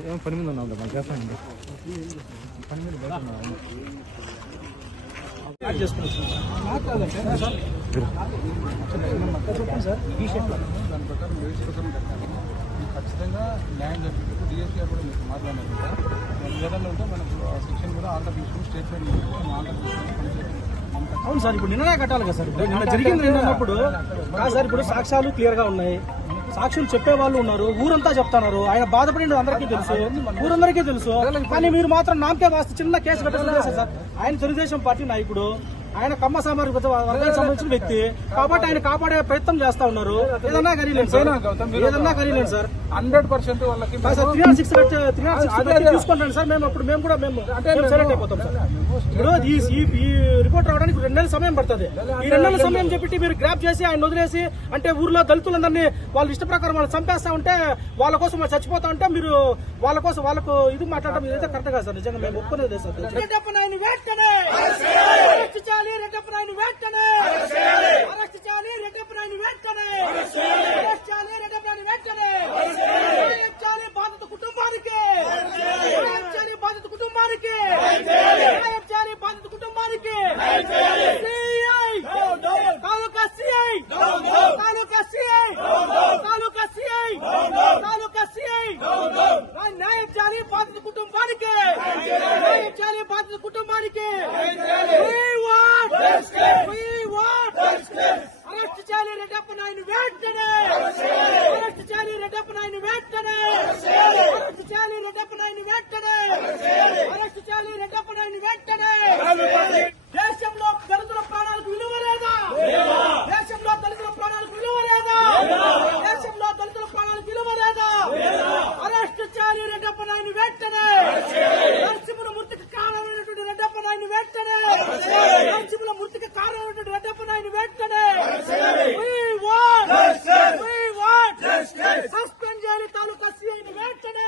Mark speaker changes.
Speaker 1: ఏం పని మీద ఉన్నాం మాకు చేస్తానండి పని మీద బయట ఉన్నాము
Speaker 2: దాని ప్రకారం వేసి ప్రకారం కట్టాలి మీకు ఖచ్చితంగా న్యాయం జరిపేటప్పుడు డిఎస్పీ గారు కూడా మీకు మాట్లాడినారు కదా ఏదైనా ఉంటే మనకు సెక్షన్ కూడా ఆర్డర్ తీసుకుని స్టేట్మెంట్ ఆర్డర్ తీసుకుని
Speaker 3: అవును సార్ ఇప్పుడు నిన్ననే కట్టాలి కదా సార్. ఇప్పుడు నిన్న జరిగింది నిన్న అన్నప్పుడు కాదు సార్ ఇప్పుడు సాక్ష్యాలు క్లియర్గా ఉన్నాయి. సాక్షులు చెప్పే వాళ్ళు ఉన్నారు. ఊరంతా చెప్తున్నారు. ఆయన బాధపడి అందరికీ తెలుసు. ఊరందరికీ తెలుసు. కానీ మీరు మాత్రం నామకే వాస్తు చిన్న కేసు పెట్టడం సార్. ఆయన తెలుగుదేశం పార్టీ నాయకుడు. ఆయన కమ్మ సామాజిక వర్గానికి సంబంధించిన వ్యక్తి. కాబట్టి ఆయన కాపాడే ప్రయత్నం చేస్తా ఉన్నారు. ఏదన్నా కరీలేదు సార్ ఏదన్నా కరీలేదు సార్.
Speaker 2: హండ్రెడ్ పర్సెంట్ వాళ్ళకి
Speaker 3: three not six three not six తీసుకుంటాను సార్. మేము అప్పుడు మేము కూడా మేము సెలెక్ట్ అయిపోతాం సార్. ఇప్పుడు ఈ ఈ- ఈ రిపోర్ట్ రావడానికి రెండు నెలల సమయం పడుతుంది. ఈ రెండు నెలల సమయం చెప్పి మీరు గ్రాప్ చేసి ఆయన వదిలేసి అంటే ఊర్లో దళితులందరినీ వాళ్ళ ఇష్ట ప్రకారం వాళ్ళు చంపేస్తా ఉంటే వాళ్ళ కోసం చచ్చిపోతా ఉంటే మీరు వాళ్ళ కోసం వాళ్ళకు ఇది మాట్లాడడం ఇదైతే కరెక్ట్ కాదు సార్. నిజంగా మేము ఒప్పుకునేది సార్. నాయని వెంటనే! అరెస్ట్ చేయాలి! రెడ్డప్ప నాయని వెంటనే! అరెస్ట్ చేయాలి! రెడ్డప్ప నాయని వెంటనే! చేయాలి! బాధిత కుటుంబానికి! చేయాలి! బాధిత కుటుంబానికి! చేయాలి! బాధిత కుటుంబానికి! CI taluka CI! Taluka CI! Taluka CI! Taluka CI! న్యాయం చేయాలి బాధిత కుటుంబానికి! న్యాయం చేయాలి! బాధిత కుటుంబానికి We want We want arrest చేయాలి రెడ్డప్ప నాయని వెంటనే అరెస్ట్ చేయాలి రెడ్డప్ప నాయని వెంటనే! అరెస్ట్ చేయాలి రెడ్డప్ప నాయని వెంటనే! అరెస్ట్ చేయాలి రెడ్డప్ప నాయని వెంటనే! அதிகாரி தாலுகா சிஐ வேட்டனே